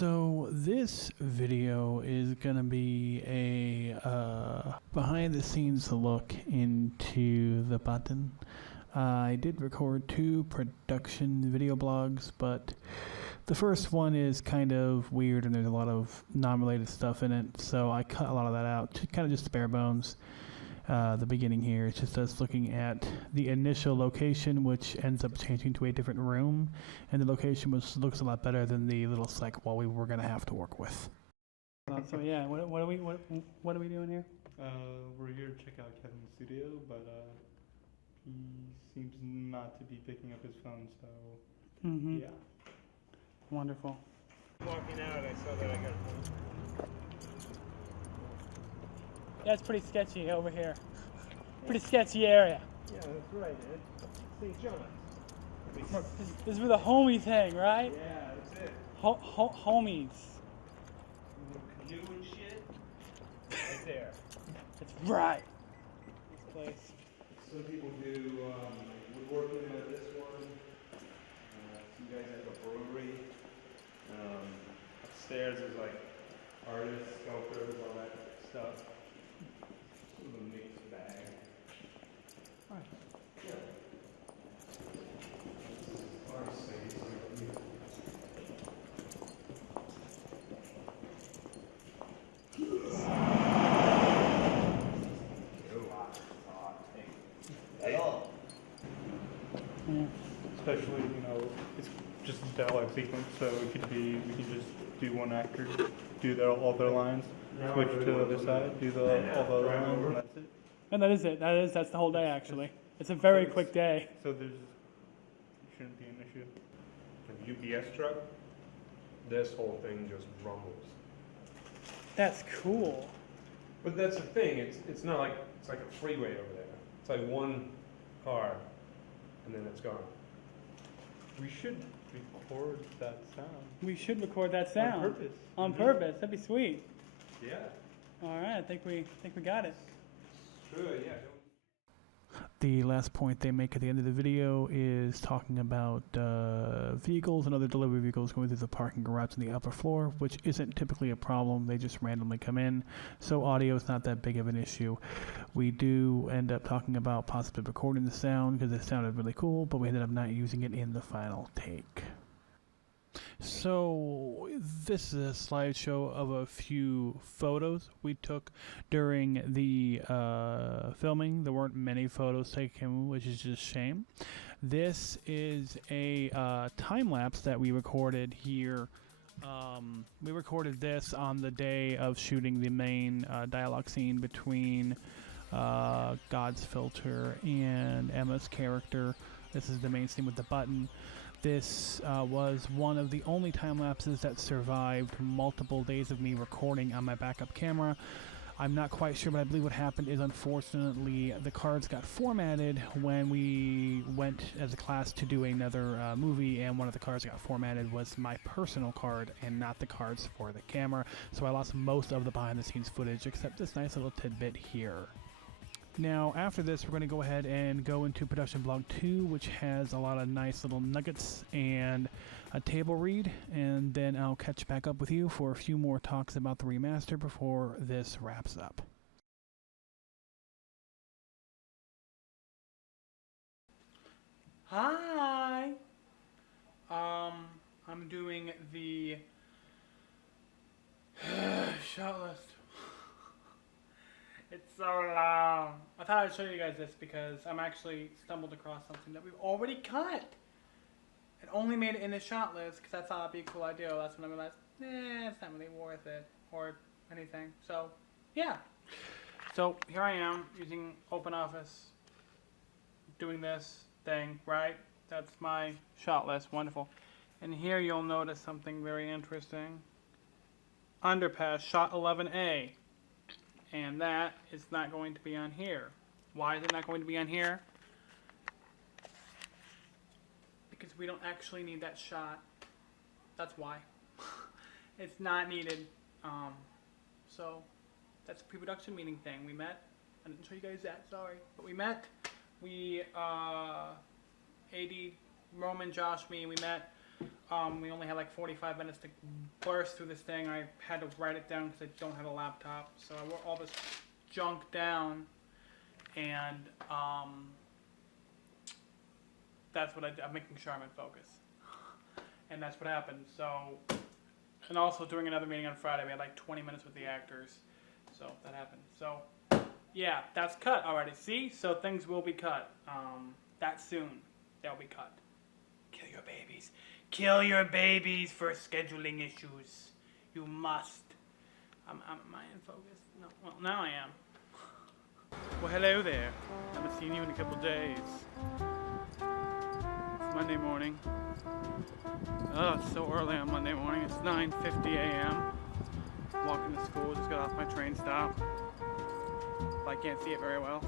So this video is gonna be a behind the scenes look into the button. I did record 2 production video blogs, but the first one is kind of weird and there's a lot of non-related stuff in it, so I cut a lot of that out, kind of just bare bones. The beginning here, it's just us looking at the initial location, which ends up changing to a different room, and the location looks a lot better than the little psych wall we were going to have to work with. So yeah, what are we doing here? We're here to check out Kevin's studio, but he seems not to be picking up his phone, so yeah. Wonderful. Walking out, I saw that I got. Yeah, it's pretty sketchy over here. Pretty sketchy area. Yeah, that's right, Ed. St. John's. This is where the homies hang, right? Yeah, that's it. Homies. Canoe and shit. Right there. That's right. This place. Some people do woodworking out of this one. Some guys have a brewery. Upstairs is like artists, sculptors, all that stuff. Sort of a mixed bag. Right. Yeah. This is our space right here. Yeah. Especially, it's just a dialogue sequence, so we can just do one actor, do all their lines, switch to the other side, do all the other lines, and that's it. And that is it. That's the whole day, actually. It's a very quick day. So shouldn't be an issue. The UPS truck, this whole thing just rumbles. That's cool. But that's the thing, it's not like, it's like a freeway over there. It's like one car, and then it's gone. We should record that sound. We should record that sound. On purpose. On purpose. That'd be sweet. Yeah. All right. I think we got it. Sure, yeah. The last point they make at the end of the video is talking about vehicles and other delivery vehicles going through the parking garage on the upper floor, which isn't typically a problem. They just randomly come in, so audio is not that big of an issue. We do end up talking about possibly recording the sound because it sounded really cool, but we ended up not using it in the final take. So this is a slideshow of a few photos we took during the filming. There weren't many photos taken, which is just a shame. This is a time-lapse that we recorded here. We recorded this on the day of shooting the main dialogue scene between God's filter and Emma's character. This is the main scene with the button. This was one of the only time lapses that survived multiple days of me recording on my backup camera. I'm not quite sure, but I believe what happened is, unfortunately, the cards got formatted when we went as a class to do another movie, and one of the cards that got formatted was my personal card and not the cards for the camera. So I lost most of the behind-the-scenes footage, except this nice little tidbit here. Now, after this, we're going to go ahead and go into production blog 2, which has a lot of nice little nuggets and a table read, and then I'll catch back up with you for a few more talks about the remaster before this wraps up. Hi! I'm doing the shot list. It's so long. I thought I'd show you guys this because I'm actually stumbled across something that we've already cut. It only made it in the shot list because I thought it'd be a cool idea. That's when I realized, it's not really worth it or anything. So, yeah. So here I am using OpenOffice, doing this thing, right? That's my shot list. Wonderful. And here you'll notice something very interesting. Underpass, shot 11A. And that is not going to be on here. Why is it not going to be on here? Because we don't actually need that shot. That's why. It's not needed. So that's a pre-production meeting thing. We met. I didn't show you guys that, sorry. But we met. We AD, Roman, Josh, me, we met. We only had like 45 minutes to burst through this thing. I had to write it down because I don't have a laptop. So I wrote all this junk down, and that's what I'm making sure I'm in focus. And that's what happened. So, and also during another meeting on Friday, we had like 20 minutes with the actors. So that happened. So, yeah, that's cut already. See? So things will be cut. That soon. They'll be cut. Kill your babies. Kill your babies for scheduling issues. You must. Am I in focus? No. Well, now I am. Well, hello there. Haven't seen you in a couple days. It's Monday morning. Oh, it's so early on Monday morning. It's 9:50 a.m. Walking to school. Just got off my train stop. I can't see it very well.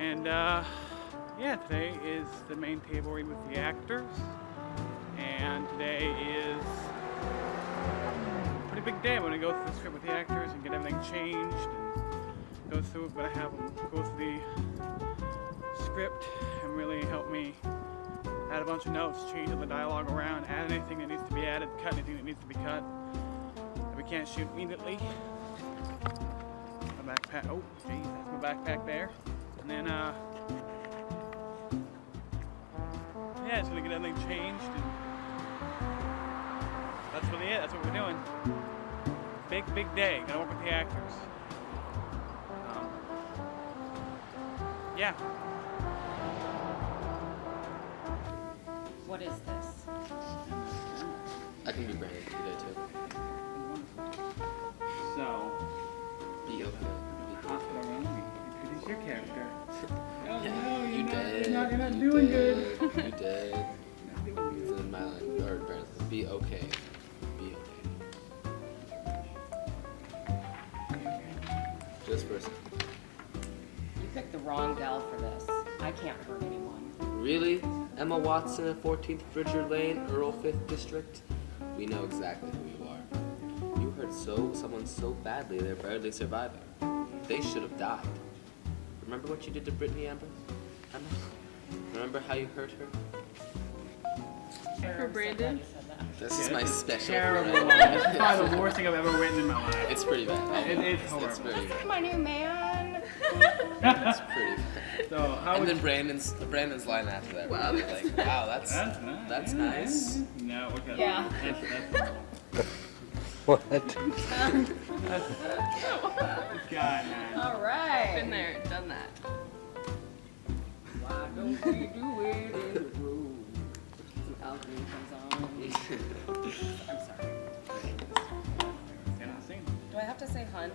And yeah, today is the main table read with the actors, and today is a pretty big day. I'm gonna go through the script with the actors and get everything changed and go through it. But I have them go through the script and really help me add a bunch of notes, change all the dialogue around, add anything that needs to be added, cut anything that needs to be cut that we can't shoot immediately. My backpack. Oh, geez, that's my backpack there. And then yeah, just gonna get everything changed, and that's really it. That's what we're doing. Big day. Gotta work with the actors. Yeah. What is this? I can be Brandon today too. So, Be okay. hospital room. Introduce your character. Oh Yeah, no, you dead. you're not You doing dead. good. You dead. And then my line, or Brandon says, be okay. Be okay. Just for a second. You picked the wrong gal for this. I can't hurt anyone. Really? Emma Watson, 14th Bridger Lane, Earl 5th District? We know exactly who you are. You hurt someone so badly they're barely surviving. They should have died. Remember what you did to Brittany, Emma? Remember how you hurt her? For Brandon? This is my special Terrible friend. line. This is probably the worst thing I've ever written in my life. It's pretty bad. It's It's horrible. pretty bad. My new man. It's pretty bad. So how And would then Brandon's line after that. Wow. Really like, wow, that's nice. that's Yeah. nice. No, okay. Yeah. That's horrible. What? God, man. All right. Been there, done that. Why don't we do it in the room? Some alcohol comes on. I'm sorry. Can I sing? Do I have to say hun?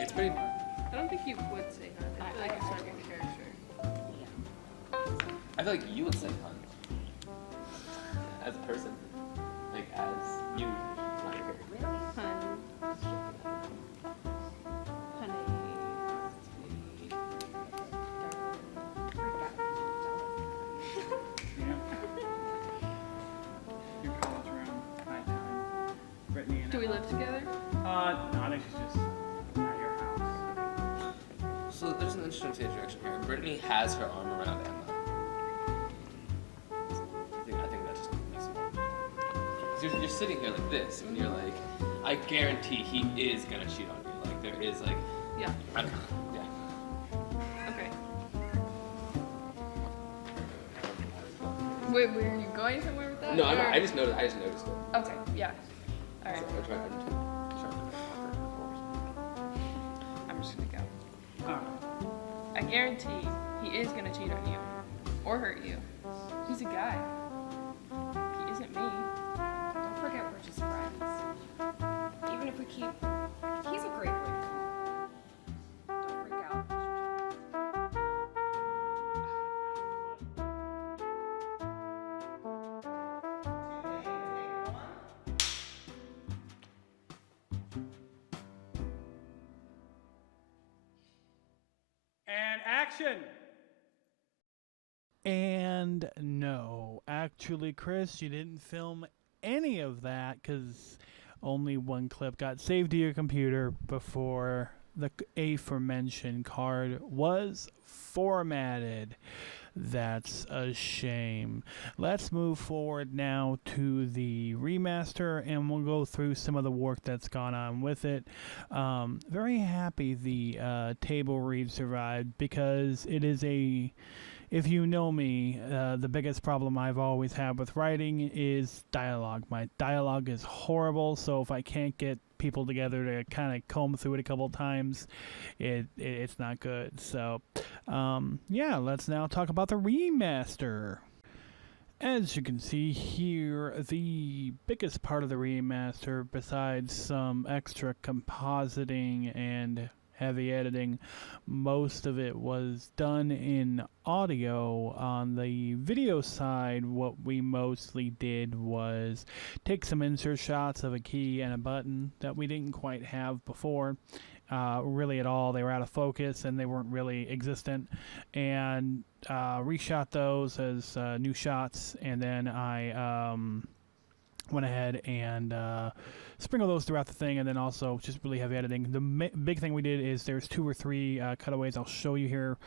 It's pretty. I don't think you would say that. I feel like it's not your character. Yeah. I feel like you would say hun. As a person. Like as you, not your character. Really? Hun. Honey. Sweet. Darling. Freak out. Yeah. Your college room, nighttime. Brittany and Do we Emma. live together? No, I think she's just at your house. So there's an interesting stage direction here. Brittany has her arm around Emma. I think that just makes it more. 'Cause you're sitting here like this, and you're like, I guarantee he is gonna cheat on you. Like there is like, Yeah. yeah. Okay. Wait, were you going somewhere with that? No, I'm or- not. I just noticed it. Okay, yeah. Alright, So I'm trying to. I'm just gonna go. Alright. I guarantee he is gonna cheat on you. Or hurt you. He's a guy. He isn't me. Don't forget we're just friends. Even if we keep... He's a great boyfriend. Don't freak out. And action! And no, actually, Chris, you didn't film any of that because only one clip got saved to your computer before the aforementioned card was formatted. That's a shame. Let's move forward now to the remaster, and we'll go through some of the work that's gone on with it. Very happy the table read survived, because it is a... If you know me, the biggest problem I've always had with writing is dialogue. My dialogue is horrible, so if I can't get people together to kind of comb through it a couple times, it's not good. So, yeah, let's now talk about the remaster. As you can see here, the biggest part of the remaster, besides some extra compositing and heavy editing, most of it was done in audio. On the video side, what we mostly did was take some insert shots of a key and a button that we didn't quite have before, really at all. They were out of focus and they weren't really existent, and reshot those as new shots, and then I went ahead and sprinkle those throughout the thing, and then also just really heavy editing. The big thing we did is there's 2 or 3 cutaways I'll show you here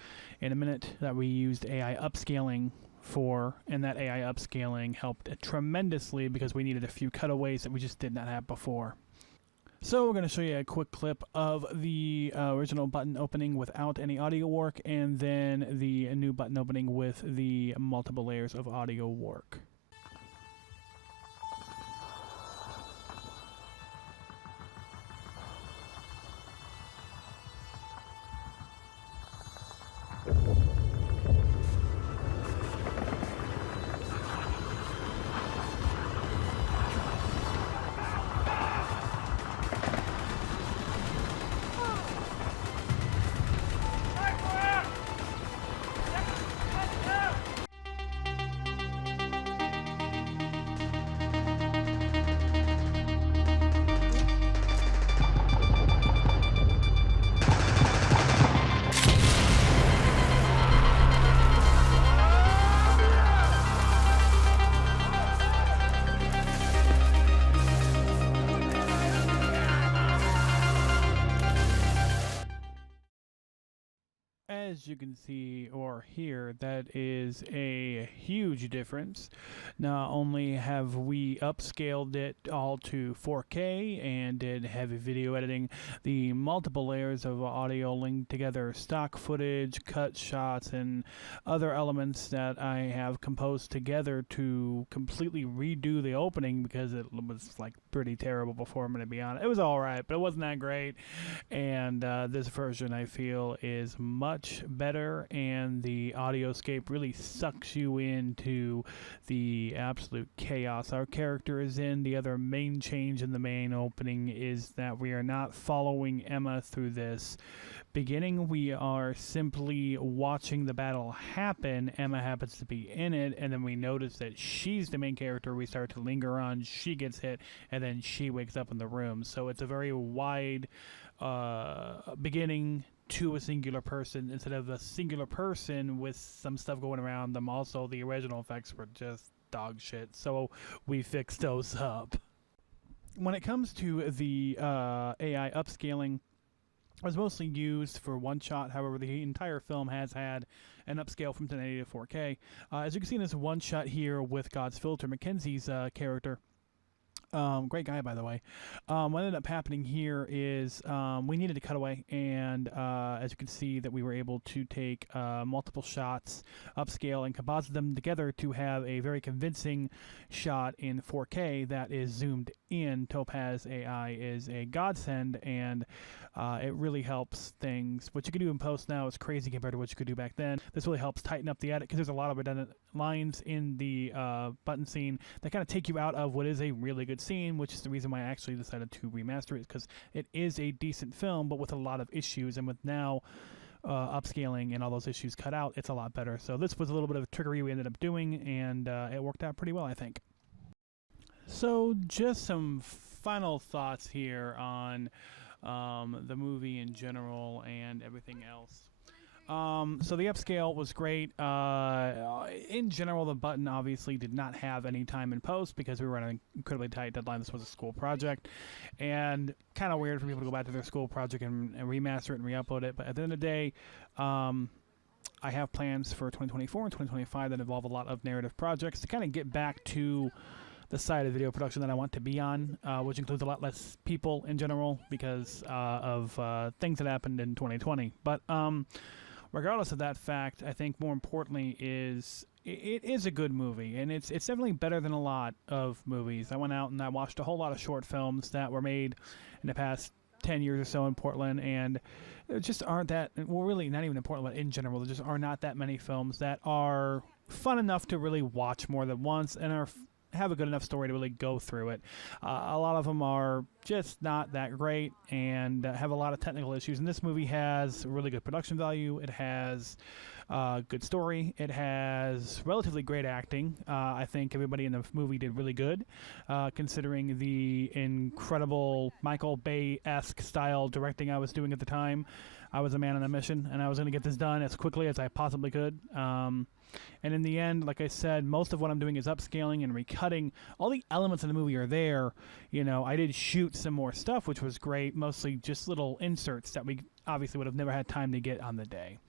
in a minute that we used AI upscaling for, and that AI upscaling helped tremendously because we needed a few cutaways that we just did not have before. So we're going to show you a quick clip of the original button opening without any audio work, and then the new button opening with the multiple layers of audio work. As you can see or hear, that is a huge difference. Not only have we upscaled it all to 4K and did heavy video editing, the multiple layers of audio linked together stock footage, cut shots, and other elements that I have composed together to completely redo the opening, because it was like pretty terrible before, I'm going to be honest. It was alright, but it wasn't that great. And this version, I feel, is much better, and the audioscape really sucks you into the absolute chaos our character is in. The other main change in the main opening is that we are not following Emma through this beginning. We are simply watching the battle happen. Emma happens to be in it, and then we notice that she's the main character. We start to linger on, she gets hit, and then she wakes up in the room. So it's a very wide beginning to a singular person instead of a singular person with some stuff going around them. Also, the original effects were just dog shit, so we fixed those up. When it comes to the AI upscaling, it was mostly used for one shot. However, the entire film has had an upscale from 1080 to 4K. As you can see in this one shot here with God's Filter, Mackenzie's character, great guy, by the way. What ended up happening here is we needed a cutaway, and as you can see, that we were able to take multiple shots, upscale, and composite them together to have a very convincing shot in 4K that is zoomed in. Topaz AI is a godsend, and it really helps things. What you can do in post now is crazy compared to what you could do back then. This really helps tighten up the edit, because there's a lot of redundant lines in the button scene that kind of take you out of what is a really good scene, which is the reason why I actually decided to remaster it, because it is a decent film, but with a lot of issues, and with now upscaling and all those issues cut out, it's a lot better. So this was a little bit of a trickery we ended up doing, and it worked out pretty well, I think. So just some final thoughts here on the movie in general and everything else. So the upscale was great. In general, the button obviously did not have any time in post because we were on an incredibly tight deadline. This was a school project, and kind of weird for people to go back to their school project and remaster it and re-upload it. But at the end of the day, I have plans for 2024 and 2025 that involve a lot of narrative projects to kind of get back to the side of video production that I want to be on, which includes a lot less people in general because of things that happened in 2020. But regardless of that fact, I think more importantly is it is a good movie, and it's definitely better than a lot of movies. I went out and I watched a whole lot of short films that were made in the past 10 years or so in Portland, and there just aren't that, well, really not even in Portland, but in general, there just are not that many films that are fun enough to really watch more than once and are have a good enough story to really go through it. A lot of them are just not that great and have a lot of technical issues. And this movie has really good production value. It has good story. It has relatively great acting. I think everybody in the movie did really good, considering the incredible Michael Bay-esque style directing I was doing at the time. I was a man on a mission, and I was going to get this done as quickly as I possibly could. And in the end, like I said, most of what I'm doing is upscaling and recutting. All the elements of the movie are there. You know, I did shoot some more stuff, which was great, mostly just little inserts that we obviously would have never had time to get on the day.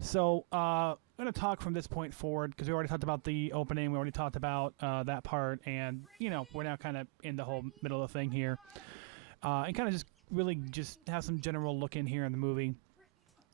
So I'm going to talk from this point forward, because we already talked about the opening. We already talked about that part. And, you know, we're now kind of in the whole middle of the thing here. And kind of just really just have some general look in here in the movie.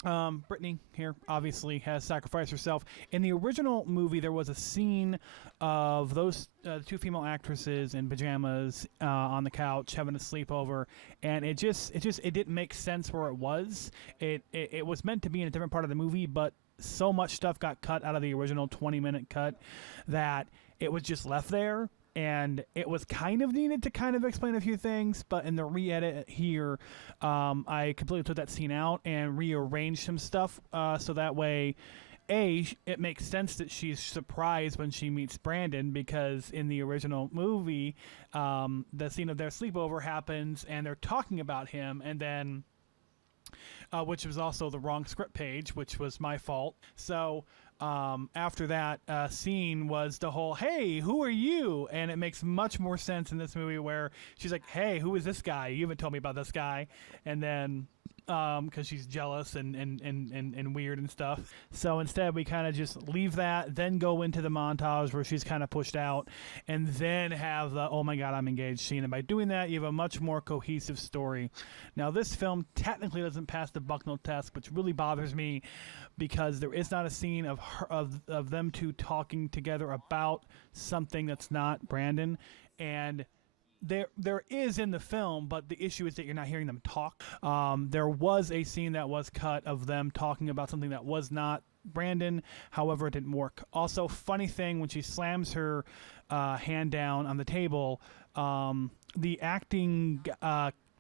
Brittany here obviously has sacrificed herself. In the original movie, there was a scene of those two female actresses in pajamas on the couch having a sleepover, and it didn't make sense where it was. It was meant to be in a different part of the movie, but so much stuff got cut out of the original 20-minute cut that it was just left there. And it was kind of needed to kind of explain a few things, but in the re-edit here, I completely took that scene out and rearranged some stuff so that way, it makes sense that she's surprised when she meets Brandon, because in the original movie, the scene of their sleepover happens and they're talking about him, and then which was also the wrong script page, which was my fault. So after that scene was the whole, hey, who are you? And it makes much more sense in this movie where she's like, hey, who is this guy? You haven't told me about this guy. And then because she's jealous and weird and stuff. So instead we kind of just leave that, then go into the montage where she's kind of pushed out, and then have the, oh my god, I'm engaged scene. And by doing that, you have a much more cohesive story. Now this film technically doesn't pass the Bucknell test, which really bothers me, because there is not a scene of them two talking together about something that's not Brandon. And there is in the film, but the issue is that you're not hearing them talk. There was a scene that was cut of them talking about something that was not Brandon. However, it didn't work. Also, funny thing, when she slams her hand down on the table, the acting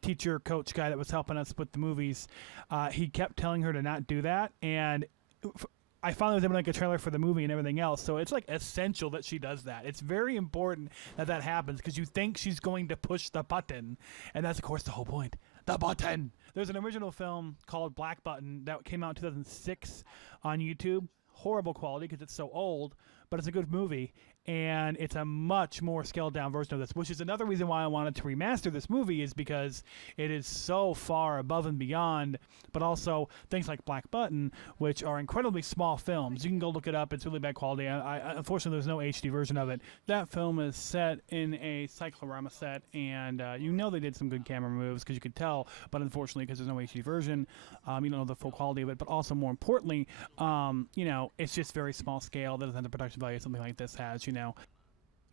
teacher coach guy that was helping us with the movies, he kept telling her to not do that. And I finally was able to make a trailer for the movie and everything else, so it's like essential that she does that. It's very important that that happens, because you think she's going to push the button, and that's of course the whole point. The button! There's an original film called Black Button that came out in 2006 on YouTube. Horrible quality because it's so old, but it's a good movie, and it's a much more scaled down version of this, which is another reason why I wanted to remaster this movie, is because it is so far above and beyond, but also things like Black Button, which are incredibly small films. You can go look it up. It's really bad quality. Unfortunately, there's no HD version of it. That film is set in a cyclorama set, and you know they did some good camera moves because you could tell, but unfortunately, because there's no HD version, you don't know the full quality of it, but also more importantly, you know, it's just very small scale. That doesn't have the production value something like this has, you know.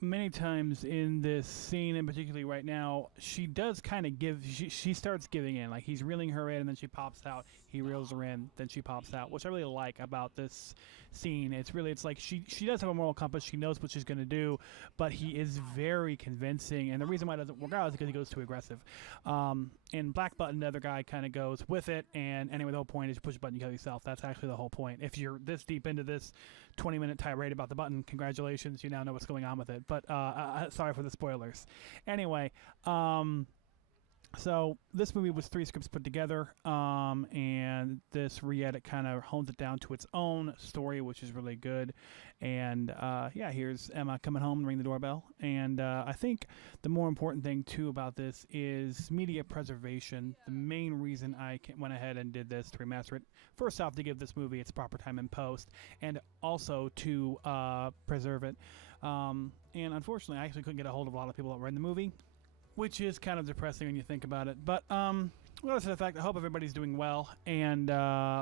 Many times in this scene, and particularly right now, she does kind of give, she starts giving in. Like, he's reeling her in, and then she pops out. He reels her in, then she pops out, which I really like about this scene. It's like she does have a moral compass. She knows what she's going to do, but he is very convincing, and the reason why it doesn't work out is because he goes too aggressive. In Black Button, the other guy kind of goes with it, and anyway, the whole point is you push a button, you kill yourself. That's actually the whole point. If you're this deep into this 20-minute tirade about the button, congratulations, you now know what's going on with it. But sorry for the spoilers. Anyway, So this movie was 3 scripts put together, and this re-edit kind of hones it down to its own story, which is really good. And yeah, here's Emma coming home and ring the doorbell. And I think the more important thing too about this is media preservation. The main reason I went ahead and did this to remaster it, first off, to give this movie its proper time in post, and also to preserve it. And unfortunately, I actually couldn't get a hold of a lot of people that were in the movie, which is kind of depressing when you think about it. But regardless of the fact, I hope everybody's doing well, and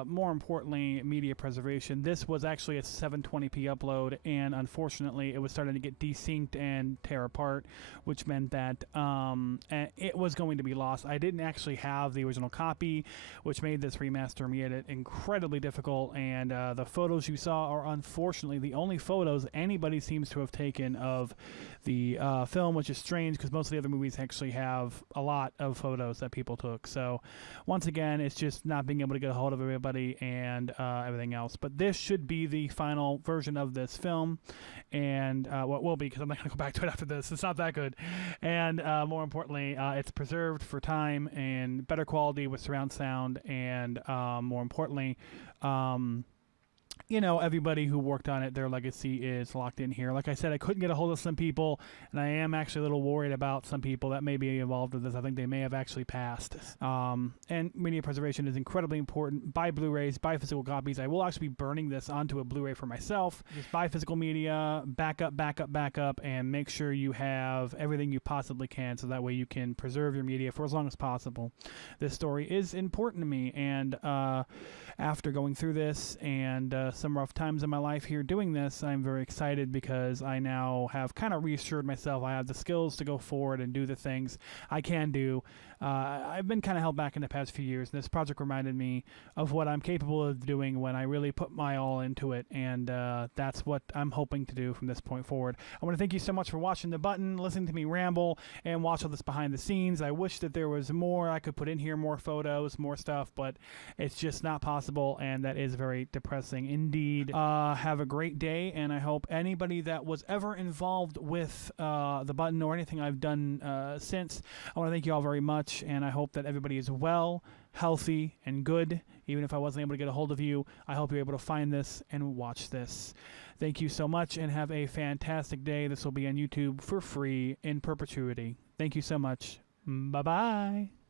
more importantly, media preservation. This was actually a 720p upload, and unfortunately, it was starting to get desynced and tear apart, which meant that it was going to be lost. I didn't actually have the original copy, which made this remaster and re-edit incredibly difficult, and the photos you saw are unfortunately the only photos anybody seems to have taken of the film, which is strange because most of the other movies actually have a lot of photos that people took. So once again, it's just not being able to get a hold of everybody and everything else. But this should be the final version of this film, and well, it will be, because I'm not going to go back to it after this. It's not that good. And more importantly, it's preserved for time and better quality with surround sound, and more importantly, you know, everybody who worked on it, their legacy is locked in here. Like I said, I couldn't get a hold of some people, and I am actually a little worried about some people that may be involved with this. I think they may have actually passed. And media preservation is incredibly important. Buy Blu-rays, buy physical copies. I will actually be burning this onto a Blu-ray for myself. Just buy physical media, back up, and make sure you have everything you possibly can, so that way you can preserve your media for as long as possible. This story is important to me, and after going through this and some rough times in my life here doing this, I'm very excited because I now have kind of reassured myself I have the skills to go forward and do the things I can do. I've been kind of held back in the past few years, and this project reminded me of what I'm capable of doing when I really put my all into it, and that's what I'm hoping to do from this point forward. I want to thank you so much for watching The Button, listening to me ramble, and watch all this behind the scenes. I wish that there was more I could put in here, more photos, more stuff, but it's just not possible, and that is very depressing indeed. Have a great day, and I hope anybody that was ever involved with The Button or anything I've done since, I want to thank you all very much, and I hope that everybody is well, healthy, and good. Even if I wasn't able to get a hold of you, I hope you're able to find this and watch this. Thank you so much, and have a fantastic day. This will be on YouTube for free in perpetuity. Thank you so much. Bye-bye.